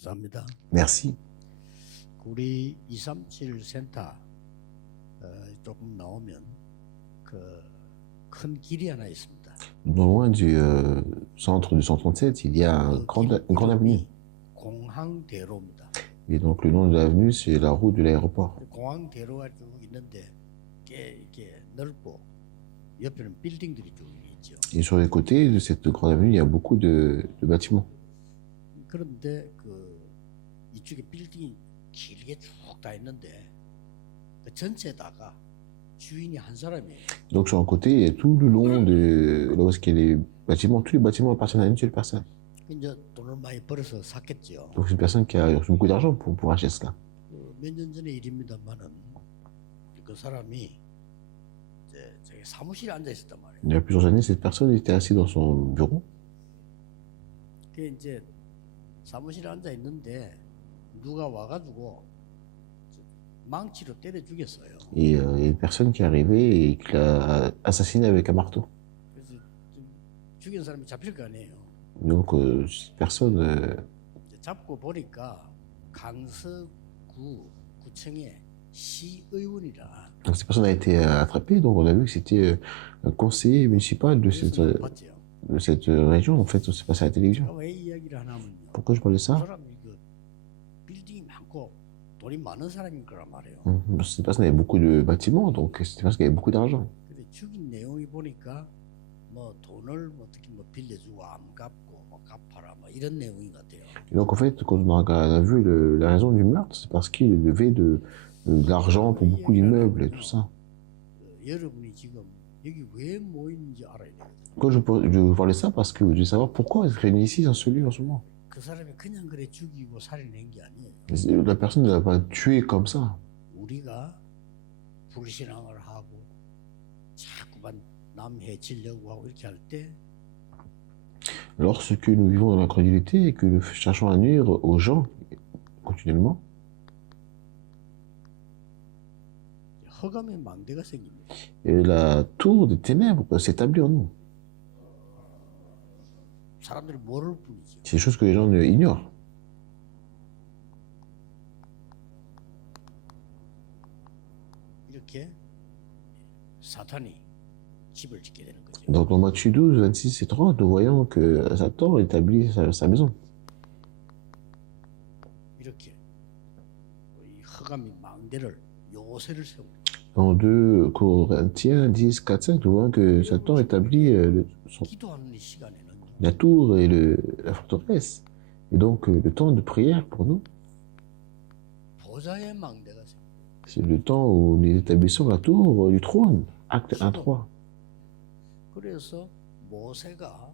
감사합니다. Merci. 우리 237 센터 조금 나오면 그 큰 길이 하나 있습니다. Non loin du centre du 137, il y a une grande avenue. 공항대로입니다. Et donc le nom de l'avenue, c'est la route de l'aéroport. 공항대로가 쭉 있는데 꽤 이렇게 넓고 옆에는 빌딩들이 쭉 있죠. Et sur les côtés de cette grande avenue, il y a beaucoup de bâtiments. 그런데 그 이쪽에 빌딩이 길게 쭉 다 있는데 그 전체다가 주인이 한 사람이에요. Donc sur un côté, et tout le long de là où il y a les bâtiments, tous les bâtiments appartiennent à une seule personne. 이제 돈을 많이 벌어서 샀겠죠. Donc c'est une personne qui a reçu beaucoup d'argent pour pouvoir acheter cela. 몇 년 전의 일입니다만은 그 사람이 이제 저기 사무실에 앉아 있었단 말이에요. Il y a plusieurs années, cette personne était assise dans son bureau. 그 이제 사무실에 앉아 있는데 누가 와가지고 망치로 때려 죽였어요. Et il y a une personne qui est arrivée et qui l'a assassiné avec un marteau. 그래서 좀 죽인 사람이 잡힐 거 아니에요. Donc cette personne, 이제 잡고 보니까 강서구 구청의 시의원이라. donc cette personne a été attrapée. Donc on a vu que c'était un conseiller municipal de 봤죠. cette région. En fait, c'est passé à la télévision. 제가 왜 이야기를 하냐면요. Pourquoi je parle de 그 ça? 사람이 그 빌딩이 많고 돈이 많은 사람인 거란 말이에요. Cette personne avait beaucoup de bâtiments, donc c'était parce qu'il avait beaucoup d'argent. 근데 죽인 내용이 보니까 뭐 돈을 뭐 어떻게 뭐 빌려주고 안 갚고 뭐 갚아라 뭐 이런 내용인 것 같아요. Et donc en fait, quand on a vu la raison du meurtre, c'est parce qu'il devait de l'argent pour beaucoup d'immeubles et tout ça. 여러분이 지금 여기 왜 모이는지 알아야 돼요. Pourquoi je vous parlais ça? Parce que je veux savoir pourquoi ils se réunissent ici dans ce lieu en ce moment. 그 사람이 그냥 그래 죽이고 살인한 게 아니에요. La personne ne l'a pas tué comme ça. 우리가 불신앙을 하고 자꾸만 남 해치려고 하고 이렇게 할 때 Lorsque nous vivons dans l'incrédulité et que nous cherchons à nuire aux gens continuellement, 허감의 망대가 생깁니다. et la tour des ténèbres s'établit en nous. 사람들이 모를 뿐이죠. C'est des choses que les gens ignorent. 이렇게 사탄이 집을 짓게 되는 거죠. Donc dans Matthieu 12, 26 et 30, nous voyons que Satan établit sa maison. 이렇게 이 허감의 망대를 요새를 세웁니다. Dans 2 Corinthiens 10, 4, 5, nous voyons que Satan établit 기도하는 이 시간에는 la tour et la forteresse. Et donc le temps de prière pour nous, 보좌의 망대가 생깁니다. c'est le temps où nous établissons la tour du trône, acte 1, 3. 그래서 모세가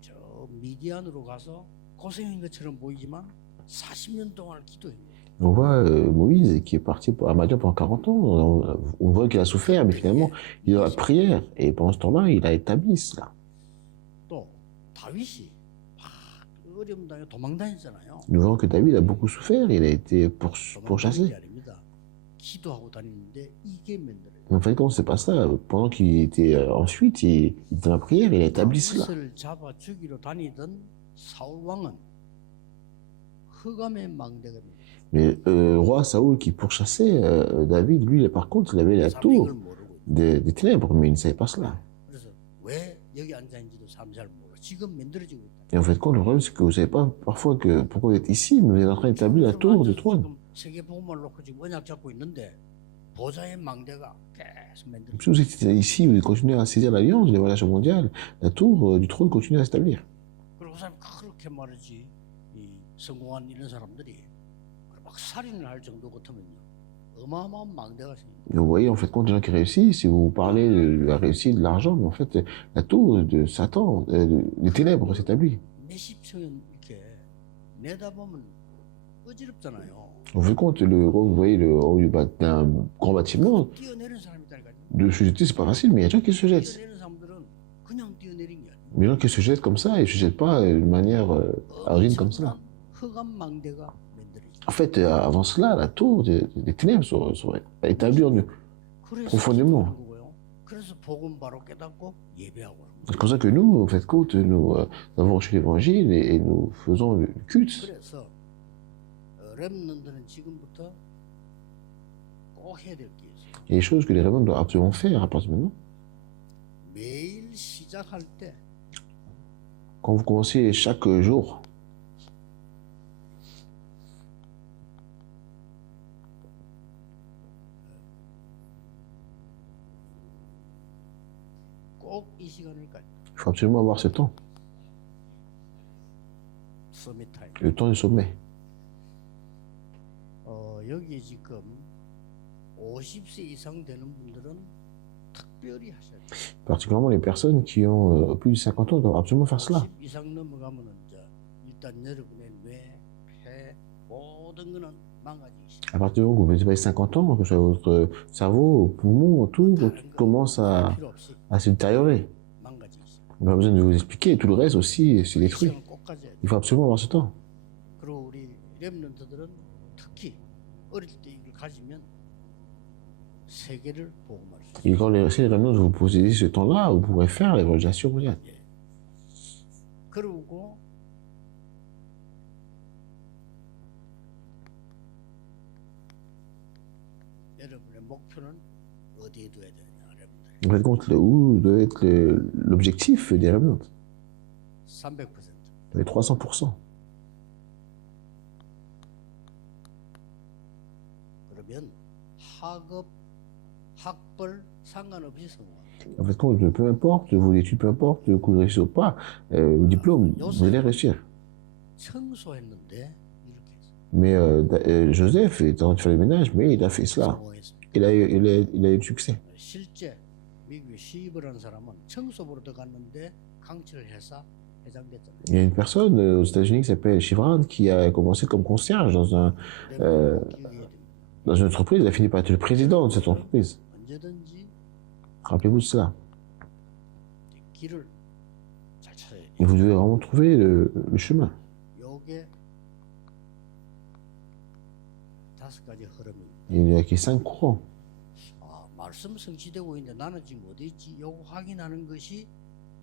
저 미디안으로 가서 고생인 것처럼 보이지만 40년 동안 기도했어요. On voit Moïse qui est parti à Madian pendant 40 ans. On voit qu'il a souffert, mais finalement, il est dans la prière. Et pendant ce temps-là, il a établi cela. 또 다윗이 막 어려움 당해 도망 다녔잖아요. Nous voyons que David a beaucoup souffert. Il a été 도망 다닌 pourchassé. 게 아닙니다. 기도하고 다니는데 이게 만들어요. En fait, c'est pas ça. Pendant qu'il était ensuite, il était dans la prière, il a établi cela. 다윗을 잡아 죽이러 다니던 사울 왕은 흑암의 망대가 됩니다. Mais le roi Saoul qui pourchassait David, lui, par contre, il avait la 사람들이 tour 이걸 모르고 des ténèbres, mais il ne savait pas cela. 그래서 왜 여기 앉아 있는지도 사람 잘 모르고 지금 만들어지고 있다. Et en fait, quand le problème, c'est que vous ne savez pas parfois pourquoi vous êtes ici, mais vous êtes en train d'établir la tour du trône. 지금 세계복음을 놓고 지금 언약 잡고 있는데 보좌의 망대가 계속 만들어지고 Si vous êtes ici, vous continuez à saisir l'alliance, les voyages mondiaux, la tour du trône continue à s'établir. 그리고 그 사람 그렇게 말이지 이 성공한 이런 사람들이 막 살인을 할 정도 같으면요 어마어마한 망대가 생깁니다. Et vous voyez, en fait, quand des gens qui réussissent, si vous parlez de la réussite, de l'argent, mais en fait, la tour de Satan, les ténèbres s'établit. 몇십 층은 이렇게 내다보면 어지럽잖아요. En fait, quand vous voyez le haut d'un grand bâtiment, 뛰어내린 사람이 있다니까요. de se jeter, c'est pas facile, mais il y a des gens qui se jettent. 뛰어내린 사람들은 그냥 뛰어내린 게 아니에요. Mais les gens qui se jettent comme ça, ils ne se jettent pas de manière anodine comme ça. 흑암 망대가 만들어지죠. En fait, avant cela, la tour des ténèbres sont établie en eux. 그래서 profondément. 하는 거고요. 그래서 복음 바로 깨닫고 예배하고 그러는 C'est pour ça que nous, en fait, compte, nous avons reçu l'évangile et nous faisons le culte. 그래서 렘넌트는 지금부터 꼭 해야 될 게 있어요. Il y a des choses que les révérends doivent absolument faire à partir de maintenant. 매일 시작할 때 Quand vous commencez chaque jour, 꼭 이 시간을 가져. il faut absolument avoir ce temps, 서밋 타임. le temps du sommet. 여기 지금 50세 이상 되는 분들은 특별히 하셔야 돼요. Particulièrement les personnes qui ont plus de 50 ans doivent absolument faire cela. 50 이상 넘어가면은 이제 일단 여러분의 뇌, 폐 모든 거는 망가지기 시작. À partir du moment où vous avez 50 ans, que ce soit votre cerveau, poumons, tout commence 필요 없이 à se détériorer. 망가지기 시작. On n'a pas besoin de vous expliquer, tout le reste aussi se 이 détruit. 시간을 꼭 가져야 돼. Il faut absolument avoir ce temps. 그리고 우리 렘넌트들은 특히 어릴 때 이걸 가지면 세계를 복음할 수 있어요. Et quand si les réunions vous possédez ce temps-là, vous pourrez faire l'évangélisation mondiale. 그리고 여러분의 목표는 어디에 둬야 되느냐, 여러분들. En fait, compte, où doit être l'objectif des réunions? 300%. Les 300%. 그러면 학업, 학벌 상관없이 성공. En fait, compte, peu importe vos études, peu importe que vous réussissez ou pas, vos diplômes, vous allez réussir. 청소했는데 이렇게 했어요. Mais Joseph est en train de faire le ménage, mais il a fait cela. 성공했습니다. Il a eu du succès. 실제 미국의 시입을 한 사람은 청소부로 들어갔는데 강철 회사 회장 됐잖아요. Il y a une personne aux États-Unis qui s'appelle Shivran qui a commencé comme concierge dans une entreprise. Il a fini par être le président de cette entreprise. 언제든지 Rappelez-vous de cela. 길을 잘 찾아야 돼요. Et vous devez vraiment trouver le chemin. 요게 5가지 흐름입니다. Il y a que 5 courants. 말씀 성취되고 있는데 나는 지금 어디 있지? 요거 확인하는 것이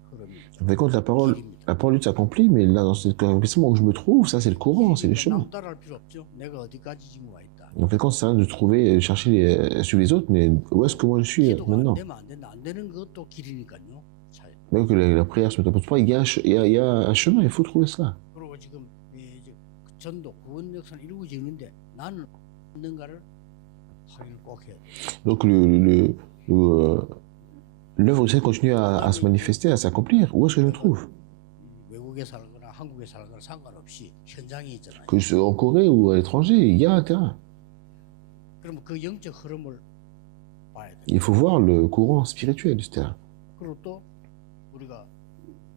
흐름입니다. En fait, quand la parole de Dieu s'accomplit, mais là, dans cet accomplissement où je me trouve, ça, c'est le courant, c'est le chemin. 남 따라할 필요 없죠. 내가 어디까지 지금 와 있다. En fait, quand c'est rien de trouver, de chercher suivre les autres, mais où est-ce que moi je suis 기도가 안 maintenant? 되면 안 된다. 안 되는 것도 길이니까요. 잘. Même que la prière se mette pas, il y a un chemin, il faut trouver cela. 그리고 지금 이제 전도 구원 역사는 이루어지고 있는데 나는 있는가를 확인을 꼭 해야 돼. Donc l'œuvre de Dieu continue à se manifester, à s'accomplir. Où est-ce que je me trouve? 외국에 살거나 한국에 살거나 상관없이 현장이 있잖아요. Que ce soit en Corée ou à l'étranger, il y a un terrain. 그러면 그 영적 흐름을 봐야 돼. Il faut voir le courant spirituel de ce terrain. 그리고 또 우리가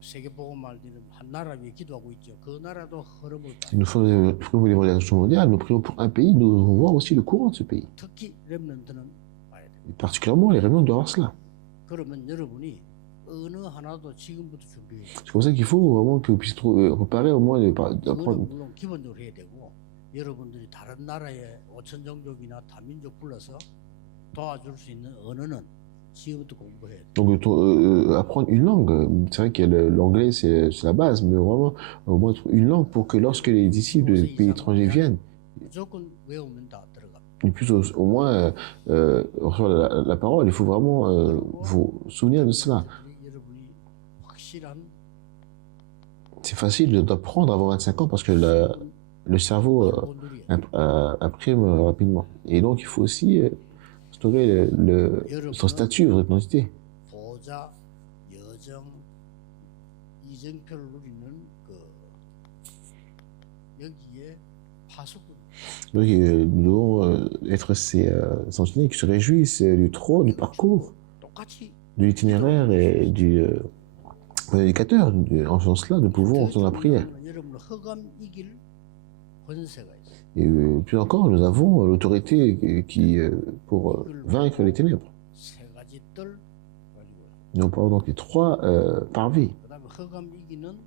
세계복음화되는 한 나라 위해 기도하고 있죠. 그 나라도 흐름을 봐야 돼. Nous faisons l'évaluation mondiale, nous prions pour un pays, nous devons voir aussi le courant de ce pays. 특히 렘넌트는 봐야 돼. Et particulièrement, les réunions doivent avoir cela. 그러면 여러분이 어느 하나도 지금부터 준비해. C'est comme ça qu'il faut vraiment que vous puissiez préparer au moins d'apprendre. 그거는 물론 기본적으로 해야 되고 여러분들이 다른 나라의 5천 종족이나 다민족 불러서 도와줄 수 있는 언어는 지금부터 공부해야 돼. Donc, apprendre une langue, c'est vrai que l'anglais c'est la base, mais vraiment au moins une langue pour que lorsque les disciples des pays étrangers viennent, 무조건 외우면 다 들어가. ils puissent au moins recevoir la parole. Il faut vraiment vous souvenir de cela. 여러분이 확실한 C'est facile d'apprendre avant 25 ans parce que le cerveau 본들이에요. imprime rapidement. Et donc, il faut aussi instaurer son statut, votre identité. 보좌, 여정, 이정표를 누리는 그 여기에 파수꾼. Donc, nous devons être ces sentinelles qui se réjouissent du trône, du parcours, 똑같이 de l'itinéraire et du éducateur. En ce sens-là, nous pouvons entendre la prière. 여러분 흑암 이길 권세가 있어요. Et plus encore, nous avons l'autorité pour vaincre les ténèbres. 세 가지 뜰 가지고. Nous parlons donc des 3 parvis. 그다음에 흑암 이기는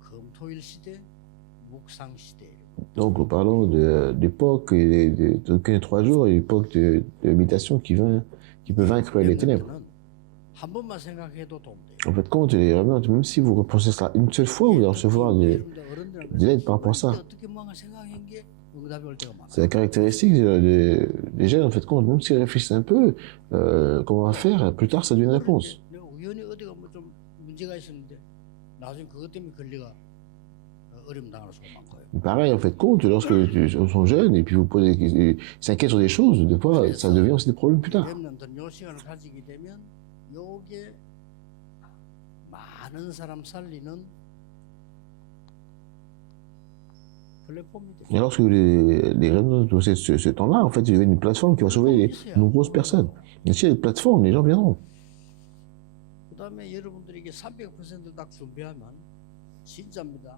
금토일 시대, 묵상 시대. Donc, nous parlons de l'époque des 3 jours et l'époque de méditation qui qui peut vaincre les ténèbres. 렘넌트는 한 번만 생각해도 도움돼요. En fait, compte, les remnants, même si vous repensez cela une seule fois, vous allez recevoir de l'aide par rapport à ça. 어떻게 뭔가 생각한 게 응답이 올 때가 C'est 많아요. la caractéristique des jeunes, en fait, compte, même s'ils réfléchissent un peu, comment on va faire, plus tard, ça devient une réponse. 내가 우연히 어디가 뭐 좀 문제가 있었는데 나중에 그것 때문에 걸리가 어려움 당하는 수가 많고요. Pareil, en fait, compte, lorsque ils sont jeunes et puis vous posez, ils s'inquiètent sur des choses, des fois, ça devient aussi des problèmes plus tard. 렘넌트는 요 시간을 가지게 되면 요게 많은 사람 살리는 플랫폼이 Et 돼요. lorsque les remnants de ce temps-là, en fait, il y avait une plateforme qui va sauver de nombreuses personnes. Et s'il y a des plateformes, les gens viendront. 그다음에 여러분들에게 300%딱 준비하면 진짜입니다.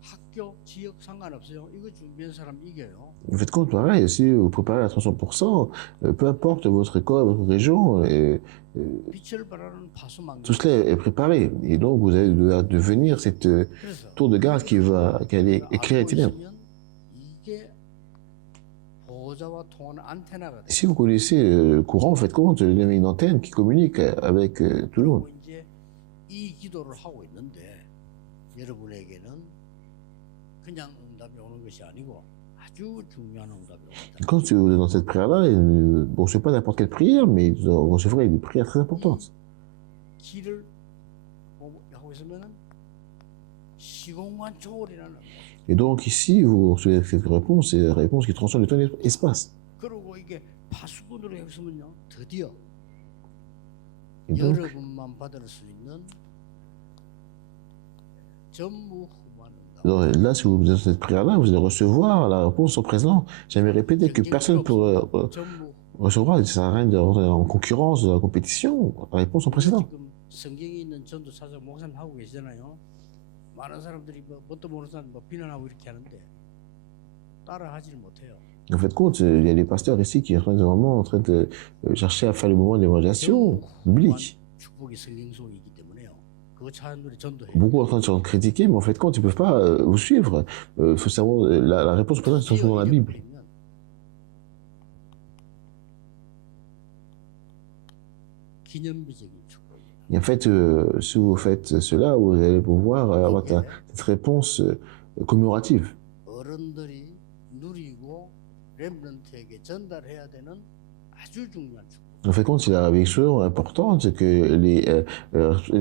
학교, 지역 상관없어요. 이거 준비한 사람 이겨요. Vous faites compte, pareil, si vous préparez à 300%, peu importe votre école, votre région, 빛을 발하는 파수망. tout cela est préparé. Et donc, vous allez devenir cette 그래서 tour de garde qui allait éclairer les ténèbres. 있으면 이게 보호자와 통하는 안테나가 돼요. Si vous connaissez le courant, vous faites compte, il y a une antenne qui communique avec tout le monde. 그리고 이제 이 기도를 하고 있는데 여러분에게는 그냥 응답이 오는 것이 아니고 아주 중요한 응답이 옵니다. Quand vous êtes dans cette prière-là, vous ne recevez pas n'importe quelle prière, mais vous recevrez des prières très importantes. 길을 하고 있으면은 시공간 초월이라는. Et donc ici, vous recevez cette réponse, c'est la réponse qui transcende le temps et l'espace. 그리고 이게 파수꾼으로 했으면요 드디어 Et donc, 여러분만 받을 수 있는 전무후무한 응답. là, si vous êtes dans cette prière-là, vous allez recevoir la réponse au présent. J'aimerais répéter que personne ne peut 전무. recevoir, ça sert à rien de rentrer en concurrence, de la compétition, la réponse au précédent. 지금 성경에 있는 전도 사역 목사님 하고 계시잖아요. 많은 사람들이 뭐 뭣도 모르는 사람 뭐 비난하고 이렇게 하는데 따라하지를 못해요. En fait, compte, il y a des pasteurs ici qui sont vraiment en train de chercher à faire le mouvement d'évangélisation biblique. 축복이 성경 속이기 때문에요. 그거 사람들이 전도해요. Beaucoup sont en train de critiquer, mais en fait, compte, ils ne peuvent pas vous suivre. Il faut savoir, la réponse au présent se trouve dans la Bible. 기념비적인 축복. Et en fait, si vous faites cela, vous allez pouvoir avoir cette réponse commémorative. 어른들이 누리고 렘넌트에게 전달해야 되는 아주 중요한 축복. En fait, compte, c'est la révélation importante, c'est que les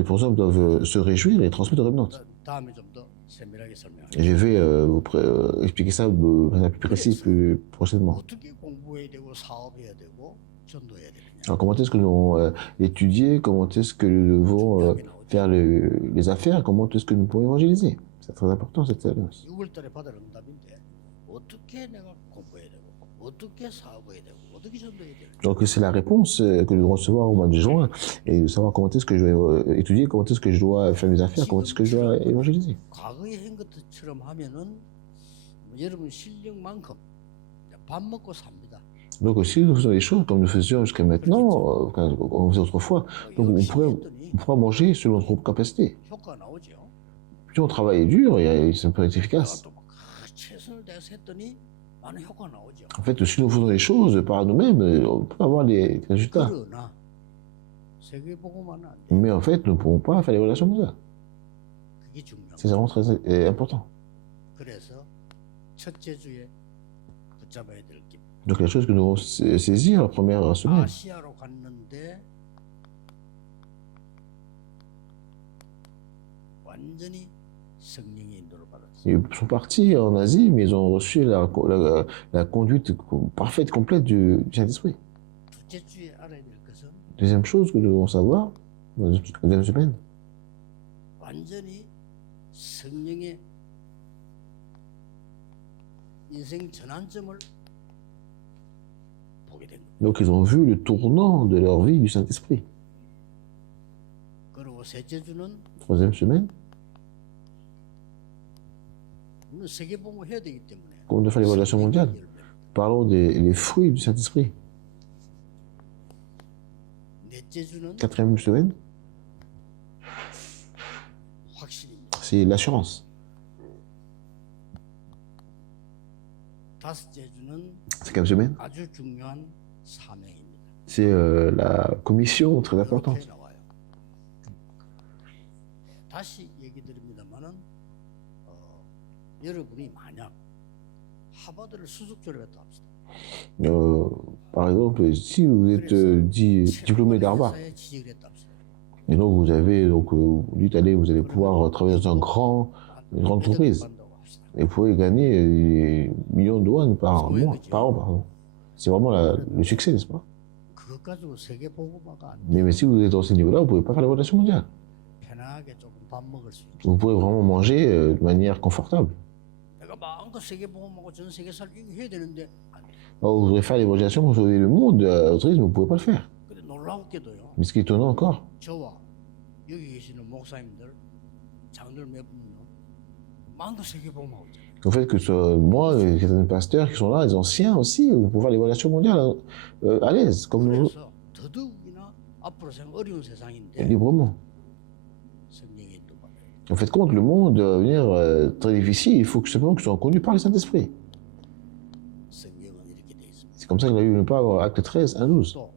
personnes doivent se réjouir et transmettre au remnant. 다음에 좀 더 세밀하게 설명할게요. Et je vais expliquer ça de manière plus précise plus prochainement. 어떻게 공부해야 되고 사업해야 되고 전도해야 되느냐. Alors, comment est-ce que nous devons étudier, comment est-ce que nous devons faire les affaires, comment est-ce que nous pouvons évangéliser. C'est très important cette annonce. 6월달에 받을 응답인데 어떻게 내가 공부해야 되고 어떻게 사업해야 되고 어떻게 전도해야 되고. Donc c'est la réponse que nous devons recevoir au mois de juin et de savoir comment est-ce que je vais étudier, comment est-ce que je dois faire mes affaires, comment est-ce que je dois évangéliser. 과거에 한 것처럼 하면은 여러분 실력만큼 밥 먹고 삽니다. Donc si nous faisons les choses comme nous faisions jusqu'à maintenant, comme on faisait autrefois, donc on pourra manger selon notre capacité. 효과 나오죠. Plus on travaille dur, et ça peut être efficace. 내가 또 최선을 다해서 했더니 많은 효과 나오죠. En fait, si nous faisons les choses par nous-mêmes, on peut avoir des résultats. 그러나 세계 보고만은 안 돼. Mais en fait, nous ne pourrons pas faire les relations comme ça. 그게 중요한 C'est vraiment très important. 그래서 첫째 주에 붙잡아야 될 게. Donc la chose que nous devons saisir la première semaine. 아시아로 갔는데 완전히 성령의 인도를 받았어요. Ils sont partis en Asie, mais ils ont reçu la conduite parfaite, complète du Saint-Esprit. 둘째 주에 알아야 될 것은 Deuxième chose que nous devons savoir, dans la deuxième semaine, 완전히 성령의 인생 전환점을 보게 된 거예요. donc ils ont vu le tournant de leur vie du Saint-Esprit. 그리고 셋째 주는 Troisième semaine, 우리는 세계 봉헌해야 되기 때문에 comme on doit faire l'évaluation mondiale, 열매. parlons des fruits du Saint-Esprit. 넷째 주는 Quatrième semaine, 확신입니다. c'est l'assurance. 다섯째 주는 Cinquième semaine, 아주 중요한 사명입니다. C'est la commission, très 이렇게 importante. 나와요. 다시 얘기 드립니다만은 여러분이 만약 하버드를 수석 졸업했다 합시다. Par exemple, si vous êtes diplômé d'Harvard, 회사에 취직을 했다 합시다. et donc vous avez, donc, vous dites, allez, vous allez pouvoir travailler dans une grande entreprise, 받는다고 합시다. et vous pouvez gagner des millions de yuan par mois, par an, pardon. C'est vraiment le succès, n'est-ce pas? 그것 가지고 세계 보고마가 안 돼. Mais si vous êtes dans ce niveau-là, vous ne pouvez pas faire les relations mondiales. 편하게 조금 밥 먹을 수 있죠. Vous pouvez vraiment manger de manière confortable. 내가 마음껏 세계 보고마고 전 세계 살기 해야 되는데 안 돼. Alors, vous voudrez faire l'évangélisation pour sauver le monde au tourisme, vous ne pouvez pas le faire. 근데 놀라웠게도요. Mais ce qui est étonnant encore, 저와 여기 계시는 목사님들, 장들 몇 분요. 마음껏 세계 보고마고 있잖아요. au fait que ce soit moi, et certains pasteurs qui sont là, les anciens aussi, vous pouvez faire l'évaluation mondiale à l'aise, comme nous, 그래서 더더욱이나 앞으로 생 어려운 세상인데 librement. 성령의 인도받아요. En fait, compte, le monde va venir très difficile, il faut que simplement que ce soit conduit par le Saint-Esprit. 성경은 이렇게 돼 있습니다. C'est comme ça que la Bible nous parle, acte 13, 1, 12. 또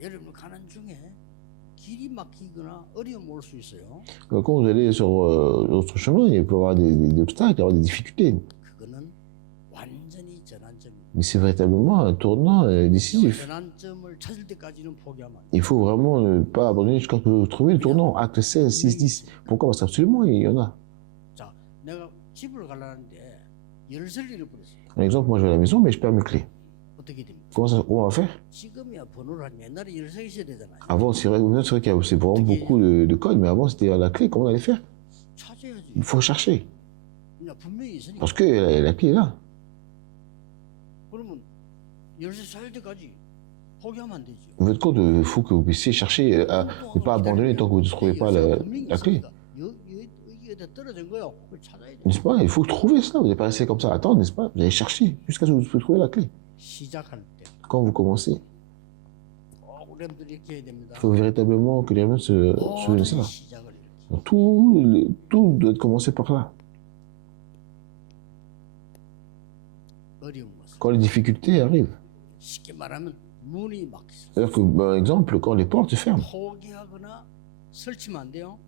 여러분 가는 중에 길이 막히거나 어려움 올 수 있어요. Quand vous allez sur votre chemin, il peut y avoir des obstacles, il y avoir des difficultés. 그거는 완전히 전환점입니다. Mais c'est véritablement un tournant décisif. 전환점을 찾을 때까지는 포기하면 안 돼요. Il faut vraiment ne pas abandonner jusqu'à ce que vous trouviez le tournant. Acte 16, 6, 10. Pourquoi? Parce qu'absolument, il y en a. 자, 내가 집을 가려는데 열쇠를 잃어버렸어요. Un exemple, moi je vais à la maison, mais je perds mes clés. 어떻게 됩니까? Comment on va faire? 지금이야 번호를 한 옛날에 열쇠 있어야 되잖아요. Avant, c'est vrai qu'il y a c'est vraiment beaucoup de codes, mais avant c'était à la clé. Comment on allait faire? 찾아야지. Il faut chercher. 그냥 분명히 있으니까. Parce que la clé est là. 그러면 열쇠 찾을 때까지 포기하면 안 되죠. Vous faites compte, il faut que vous puissiez chercher, ne pas abandonner tant que vous ne trouvez pas la clé. 여기에다 떨어진 거요. 그걸 찾아야 돼. N'est-ce pas? Il faut trouver cela. Vous n'allez pas rester comme ça à attendre, n'est-ce pas? Vous allez chercher jusqu'à ce que vous trouviez la clé. 시작할 때 Quand vous commencez, 우리들이 이렇게 해야 됩니다. il faut véritablement que les gens se souviennent de ça. 시작을 이렇게. Donc, tout doit commencer par là. 어려운 것은 Quand les difficultés arrivent. 쉽게 말하면 문이 막혀. C'est-à-dire que, par exemple, quand les portes se ferment, 포기하거나 설치면 안 돼요.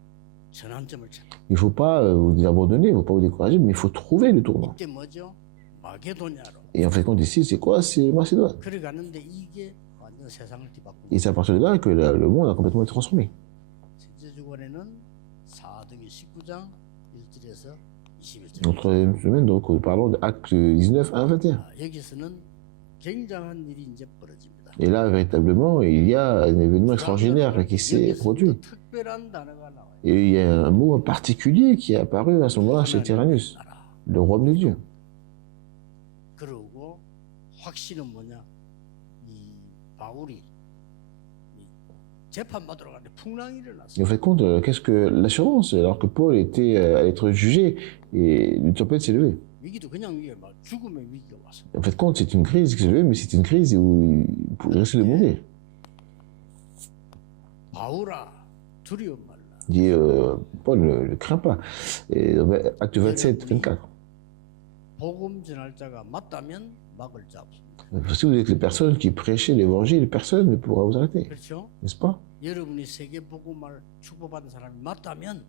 전환점을 찾아. il ne faut pas vous abandonner, il ne faut pas vous décourager, mais il faut trouver le tournant. 이때 뭐죠? 마게도냐로. Et en fait, quand ici, c'est quoi? C'est Macédoine. 그래 가는데 이게 완전 세상을 뒤바꾸고. Et c'est à partir de là que le monde a complètement été transformé. 신제주권에는 4등기 19장 1절에서 21절. Dans la troisième semaine, donc, nous parlons de Actes 19, 1, 21. 여기서는 굉장한 일이 이제 벌어집니다. Et là, véritablement, il y a un événement extraordinaire qui s'est produit. 여기서 특별한 단어가 나와요. Et il y a un mot particulier qui est apparu à ce moment-là chez Tyrannus, 나라. le roi de Dieu. 그러고 확신은 뭐냐? 이 바울이 이 재판받으러 가는데 풍랑이 Et 일어났어요. vous faites compte, qu'est-ce que l'assurance, alors que Paul était à être jugé et une tempête s'est levée. 위기도 그냥 위기에 막 죽음의 위기가 왔어. En fait, compte, c'est une crise qui s'est levée, mais c'est une crise où il risque de mourir. 바울아 두려워 말라. Il dit, Paul ne craint pas. Et acte 27, 24. 복음 전할 자가 맞다면 막을 자 없습니다. Si vous êtes les personnes qui prêchez l'évangile, personne ne pourra vous arrêter, 그렇죠? n'est-ce pas? 여러분이 세계 복음을 축복받은 사람이 맞다면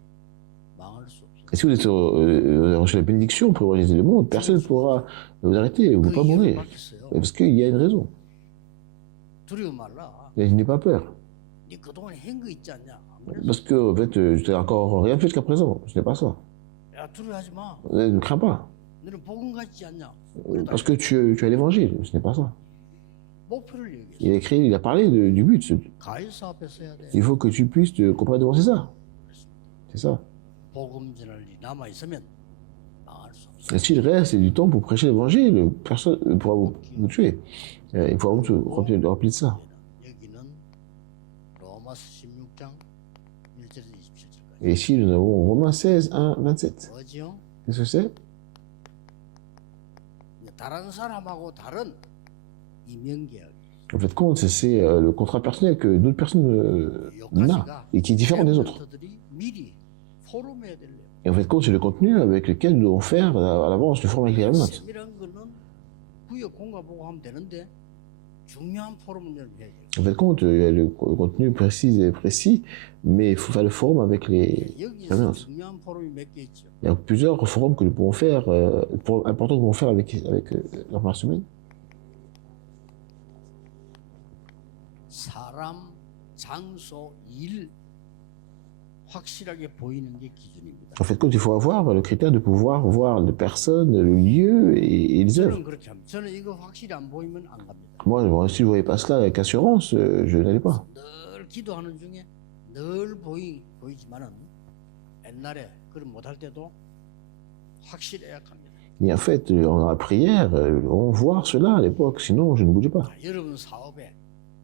망할 수 없어요. Et si vous êtes reçu la bénédiction pour évangéliser le monde, personne ne pourra vous arrêter, vous ne 그 pouvez pas 이유를 mourir. 밝혔어요. Parce qu'il y a une raison. 두려워 말라. Et je n'ai pas peur. 네 그동안 한 거 있지 않냐? 안 그랬어? Parce que, en fait, je n'ai encore rien fait jusqu'à présent. Je n'ai pas ça. 야 두려워하지 마. Ne crains pas. 너는 복음 같지 않냐? Parce que tu as l'évangile. Ce n'est pas ça. 목표를 얘기했어. Il a écrit, il a parlé du but. 가이사 앞에 서야 돼. Il faut que tu puisses te comprendre devant César. C'est ça. 복음 전할 일 남아 있으면 망할 수 없어. Et s'il reste du temps pour prêcher l'évangile, personne ne pourra vous tuer. Il faut vraiment se remplir de ça. 여기는 로마서 16장 1절에서 27절까지. Et ici, nous avons Romains 16, 1, 27. 뭐지요? Qu'est-ce que c'est? 다른 사람하고 다른 이명계약. En fait, compte, c'est le contrat personnel que d'autres personnes n'ont et qui est différent des autres. 멘토들이 미리 포럼해야 될래요. Et en fait, compte, c'est le contenu avec lequel nous devons faire à l'avance le format avec les notes. 세밀한 거는 구역 공과 보고 하면 되는데 중요한 포럼을 열어야 돼요. En fait, compte, il y a le contenu précis, mais il faut faire le forum avec les 여기서 remnants. 중요한 포럼이 몇 개 있죠. Il y a plusieurs forums que nous pouvons faire, importants que nous pouvons faire avec la première semaine. 사람, 장소, 일 확실하게 보이는 게 기준입니다. En fait, compte, il faut avoir le critère de pouvoir voir les personnes, le lieu et les œuvres. 저는 그렇게 합니다. 저는 이거 확실히 안 보이면 안 갑니다. Moi, bon, si je ne voyais pas cela avec assurance, je n'allais pas. 늘 기도하는 중에 늘 보이지만은 옛날에 그걸 못할 때도 확실해야 합니다. Et en fait, en la prière, on voit cela à l'époque, sinon je ne bougeais pas. 자, 여러분 사업에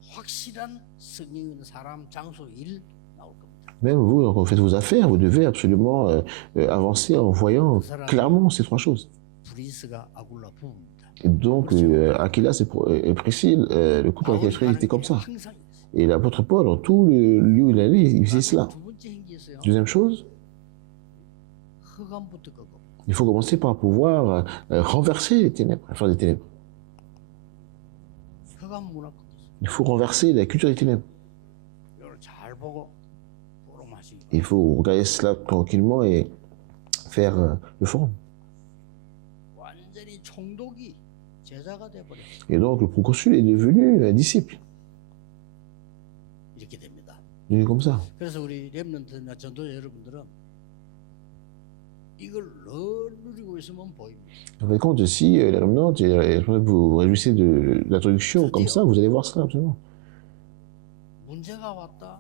확실한 성령 있는 사람, 장소, 일 나올 겁니다. Même vous, quand vous faites vos affaires, vous devez absolument avancer en voyant clairement ces trois choses. 브리스가 아굴라 부부입니다. Et donc, Aquilas et Priscille, le couple avec Priscille était comme ça. 항상 있어요. Et l'apôtre Paul, dans tout le lieu où il allait, il faisait cela. 두 번째 행기 있어요. Deuxième chose, 흑암부터 끄고 il faut commencer par pouvoir renverser les ténèbres, faire des ténèbres. 흑암 문화 끄고 Il faut renverser la culture des ténèbres. 이걸 잘 보고 포럼하시기 바랍니다. Il faut regarder cela tranquillement et faire le forum. 완전히 총독이 제자가 돼버렸어요. Et donc, le proconsul est devenu un disciple. 이렇게 됩니다. Il est comme ça. 그래서 우리 렘넌트나 전도자 여러분들은 이걸 늘 누리고 있으면 보입니다. En fait, compte, si les remnants, vous vous réjouissez de l'introduction comme ça, vous allez voir cela absolument. 문제가 왔다,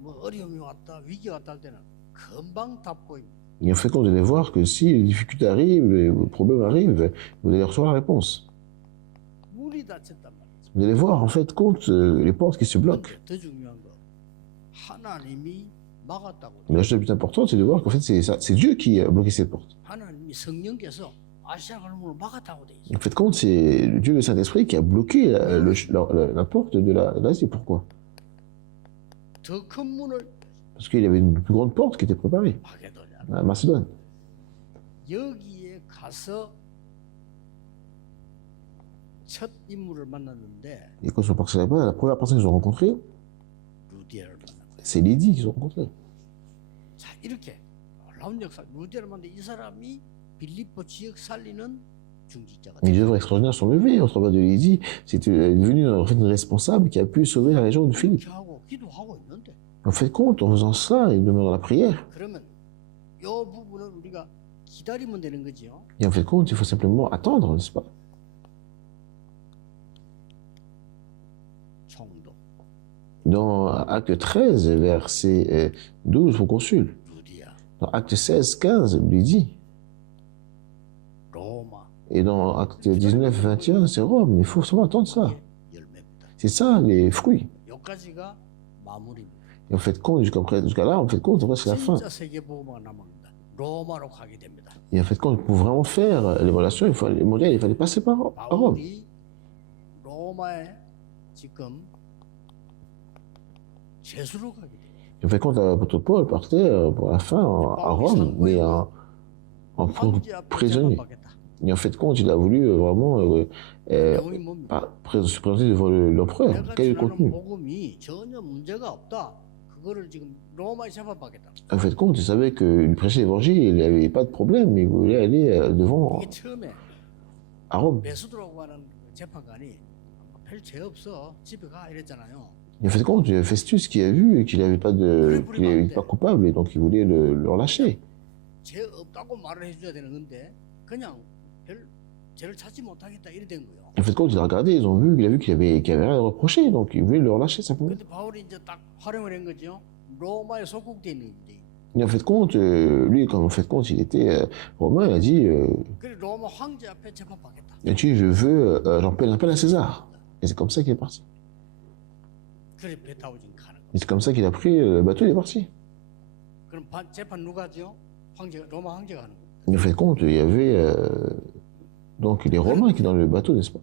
뭐 어려움이 왔다, 위기가 왔다 할 때는 금방 답 보입니다. Et en fait, vous allez voir que si les difficultés arrivent, les problèmes arrivent, vous allez recevoir la réponse. 문이 닫혔단 말이죠. Vous allez voir, en fait, compte, les portes qui se bloquent. 더 중요한 거 하나님이 막았다고. Mais la chose la plus importante, c'est de voir qu'en fait, c'est Dieu qui a bloqué ces portes. 하나님이 성령께서 아시아 갈문을 막았다고 돼 있어요. En fait, compte, c'est Dieu le Saint-Esprit qui a bloqué la porte de l'Asie. Pourquoi? 더 큰 문을 Parce qu'il y avait une plus grande porte qui était préparée, 마게도냐. à Macédoine. 여기에 가서 첫 인물을 만났는데 Et quand ils sont partis là-bas, la première personne qu'ils ont rencontrée, 루디아를 만난 거예요. c'est Lydie qu'ils ont rencontrée. 자, 이렇게 놀라운 역사. 루디아를 만났는데 이 사람이 빌립보 지역 살리는 중직자가 Les 됐어요. œuvres extraordinaires sont levées au travers de Lydie. C'est devenu en fait une responsable qui a pu sauver la région de Philippe. 이렇게 하고 기도하고 있는데 En fait, compte, en faisant ça, il demeure dans la prière. 그러면 이 부분은 우리가 기다리면 되는 거지요. Et en fait, compte, il faut simplement attendre, n'est-ce pas? 총독 Dans Acte 13, verset 12, au consul. 루디아, Dans Acte 16, 15, Lydie. 로마 Et dans Acte 19, 21, c'est Rome. Il faut seulement attendre ça. 열매입니다. C'est ça, les fruits. 여기까지가 마무리입니다. Et en fait, compte, jusqu'à là, en fait, compte, c'est la fin. 진짜 세계보고만 남았습니다. 로마로 가게 됩니다. Et en fait, compte, pour vraiment faire l'évaluation, les mondiales, il fallait passer par Rome. 바울이 로마에 지금 제수로 가게 돼요. Et en fait, compte, l'apôtre Paul partait pour la fin à Rome, mais en 황제 앞에 prisonnier. 재판받겠다. Et en fait, compte, il a voulu vraiment 내용이 뭡니까? se présenter devant l'empereur. 내가 Quel est le 전하는 contenu? 복음이 전혀 문제가 없다. 그거를 지금 로마에 재판받겠다. En fait, compte, il savait qu'il prêchait l'évangile, il n'y avait pas de problème, mais il voulait aller devant 이게 처음에 à Rome. 메소드라고 하는 재판관이 별 죄 없어 집에 가 이랬잖아요. Et en fait, compte, il y a Festus qui a vu qu'il n'était pas coupable, et donc il voulait le relâcher. 죄 없다고 말을 해줘야 되는 건데 그냥 별 죄를 찾지 못하겠다 이래 된 거예요. En fait, quand il a regardé, ils ont vu qu'il avait rien à reprocher, donc ils voulaient le relâcher simplement. 근데 바울이 이제 딱 활용을 한 거죠. 로마에 속국돼 있는데. Et en fait, compte, lui, comme en fait, compte, il était romain, il a dit, 그래 로마 황제 앞에 재판받겠다. il a dit, je veux, j'en paie l'appel à César. Et c'est comme ça qu'il est parti. 그래 배 타고 지금 가는 거. Et c'est comme ça qu'il a pris le bateau, il est parti. 그럼 재판 누가 하죠? 황제 로마 황제가 하는 거. Et en fait, compte, il y avait donc les Romains qui étaient dans le bateau, n'est-ce pas?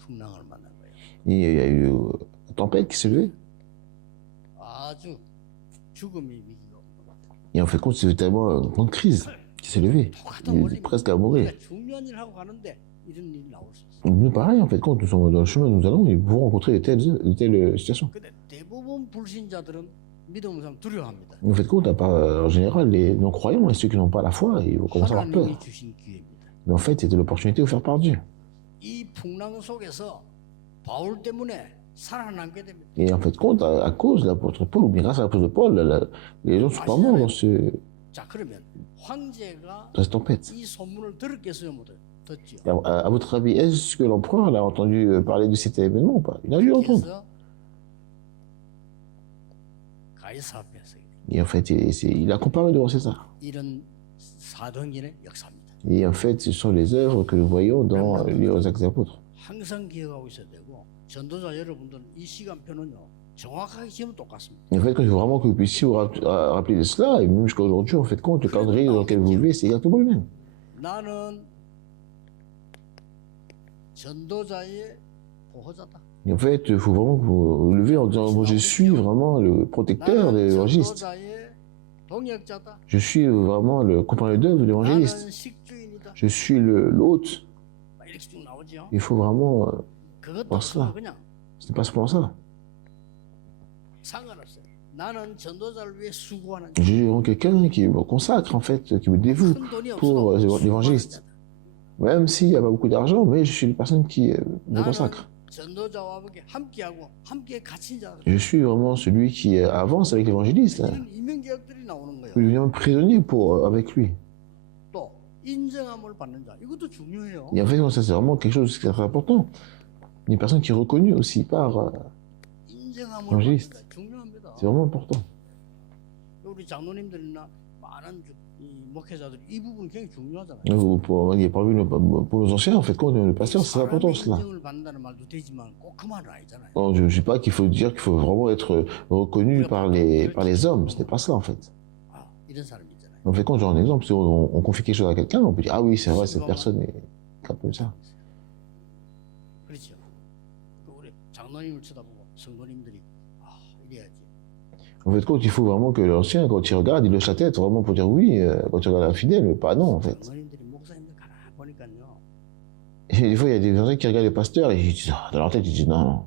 풍랑을 만난 거예요. Et il y a eu une tempête qui s'est levée. 아주 죽음의 위기가 온 거예요. Et en fait, compte, c'était tellement une grande crise qui s'est levée. 똑같은 Il est 원리. presque à mourir. 중요한 일 하고 가는데 이런 일이 나올 수 있어요. Nous, pareil, en fait, quand nous sommes dans le chemin, nous allons, nous pouvons rencontrer de telles situations. 근데 대부분 불신자들은 믿음의 사람 두려워합니다. En fait, compte, en général, les non-croyants et ceux qui n'ont pas la foi, ils vont commencer à avoir peur. 하나님이 주신 기회입니다. Mais en fait, c'était l'opportunité offerte par Dieu. 이 풍랑 속에서 바울 때문에 살아남게 됩니다. Et en fait, compte, à cause de l'apôtre Paul, ou bien grâce à l'apôtre Paul, les gens ne sont pas morts 자, 그러면 황제가 dans cette tempête. 이 소문을 들었겠어요, 못 듣죠? Et à votre avis, est-ce que l'empereur a entendu parler de cet événement ou pas? Il a dû l'entendre. 그래서 가이사 앞에서 Et en fait, il a comparé devant César. 이런 사도행전의 역사입니다. Et en fait, ce sont les œuvres que nous voyons dans les Actes des Apôtres. 항상 기억하고 있어야 되고 전도자 여러분들은 이 시간표는요 정확하게 지금 똑같습니다. Et en fait, quand il faut vraiment que vous puissiez vous rappeler de cela, et même jusqu'à aujourd'hui, en fait, compte, le calendrier dans lequel vous vivez, c'est exactement le même. 나는 전도자의 보호자다. Et en fait, il faut vraiment vous lever en disant, moi, je suis vraiment le protecteur de 나는 l'évangéliste. 전도자의 동역자다. Je suis vraiment le compagnon d'œuvre de l'évangéliste. 나는 식주인이다. Je suis l'hôte. 막 이렇게 쭉 나오죠. Il faut vraiment... 그것도 맞다. 그냥 ce n'est pas seulement ça. 상관없어요. 나는 전도자를 위해 수고하는 Je suis vraiment quelqu'un qui me consacre, en fait, qui me dévoue 큰 돈이 pour 없어도 l'évangéliste. Même s'il n'y a pas beaucoup d'argent, mais je suis une personne qui me 나는 consacre. 전도자와 함께하고 함께 갇힌 자. Je suis vraiment celui qui avance avec l'évangéliste. 이런 이명계약들이 나오는 거예요. Je deviens prisonnier avec lui. 또 인정함을 받는 자. 이것도 중요해요. Et en fait, ça, c'est vraiment quelque chose qui est très important. Une personne qui est reconnue aussi par... 인정함을 évangéliste. 받는 자. 중요합니다. c'est vraiment important. 우리 장로님들이나 많은 이 목회자들 이 부분 굉장히 중요하잖아요. Pour nos anciens, en fait, quand on est le pasteur, c'est important 사람의 cela. 인정을 받는다는 말도 되지만 꼭 그 말은 아니잖아요. Non, je ne dis pas qu'il faut dire qu'il faut vraiment être reconnu par les hommes. Ce n'est pas ça, en fait. 아, 이런 사람이 있잖아요. En fait, quand j'ai un exemple, si on confie quelque chose à quelqu'un, on peut dire, ah oui, c'est vrai, cette personne est comme ça. 그렇죠. 우리 장로님을 쳐다보고 성도님들이 아, 이래야지. En fait, quand il faut vraiment que l'ancien, quand il regarde, il hoche la tête vraiment pour dire oui, quand il regarde un fidèle, mais pas non, en fait. 장로님들이 목사님들 가만히 보니까요. Et des fois, il y a des gens qui regardent le pasteur et ils disent, ah, dans leur tête, ils disent, non, non,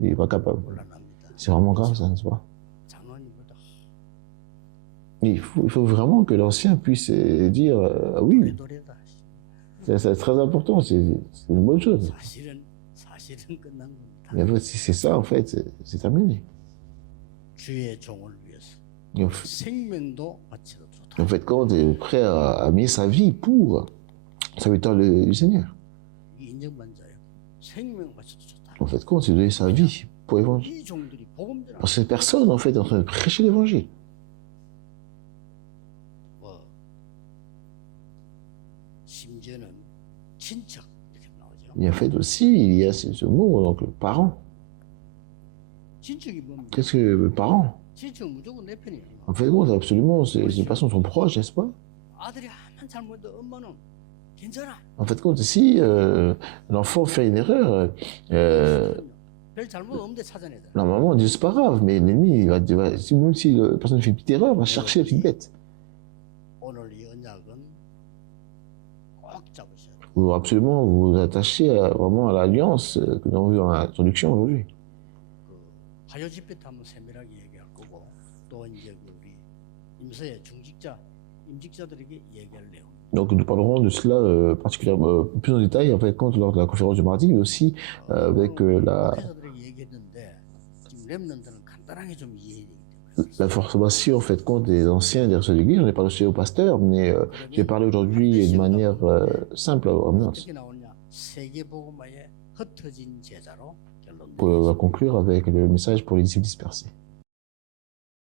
il n'est pas capable. 곤란합니다. C'est vraiment grave, ça, n'est-ce pas? 장로님보다 Il faut vraiment que l'ancien puisse dire, ah oui, 도래도래다. c'est très important, c'est une bonne chose. 사실은 끝난 겁니다. Mais en fait, si c'est ça, en fait, c'est terminé. 주의 종을 위해서 Et 생명도 바치도 좋다. en fait, quand on est prêt à mettre sa vie pour serviteur du Seigneur, 이 인정받는 자예요. 생명 바치도 좋다. en fait, quand il donne sa vie pour l'évangile, 이 종들이 복음 전하. parce que cette personne, en fait, est en train de prêcher l'évangile. 뭐 심지어는 친척 이렇게 나오죠. Et en fait aussi, il y a ce mot, donc le parent. 친척이 뭡니까? Qu'est-ce que le parent? 친척은 무조건 내 편이에요. En fait, bon, absolument, ces personnes sont proches, n'est-ce pas? 아들이 한만 잘못해도 엄마는 괜찮아. En fait, quand si l'enfant fait une erreur, 별 잘못 없는데 찾아내야 돼. normalement, on dit c'est pas grave, mais l'ennemi, même si la personne fait une petite erreur, va chercher la petite bête. 오늘 이 언약은 꼭 잡으셔야 돼. Vous absolument vous attachez vraiment à l'alliance que nous avons vue dans l'introduction aujourd'hui. 그 화요 집회 때 한번 세밀하게 얘기할 거고 또 이제 그 우리 임서의 임직자들에게 얘기할 내용. Donc nous parlerons de cela particulièrement plus en détail en fait lors de la conférence du mardi, mais aussi avec la 목회자들에게 얘기했는데 지금 렘넌트는 간단하게 좀 이해해야 되기 때문에. la formation en fait compte des anciens des ressources d'église. On n'est pas reçu au pasteur, mais j'ai parlé aujourd'hui de manière simple à Remnant. 어떻게 나오냐? 세계 복음화에 흩어진 제자로 결론. Pour conclure avec le message pour les disciples dispersés.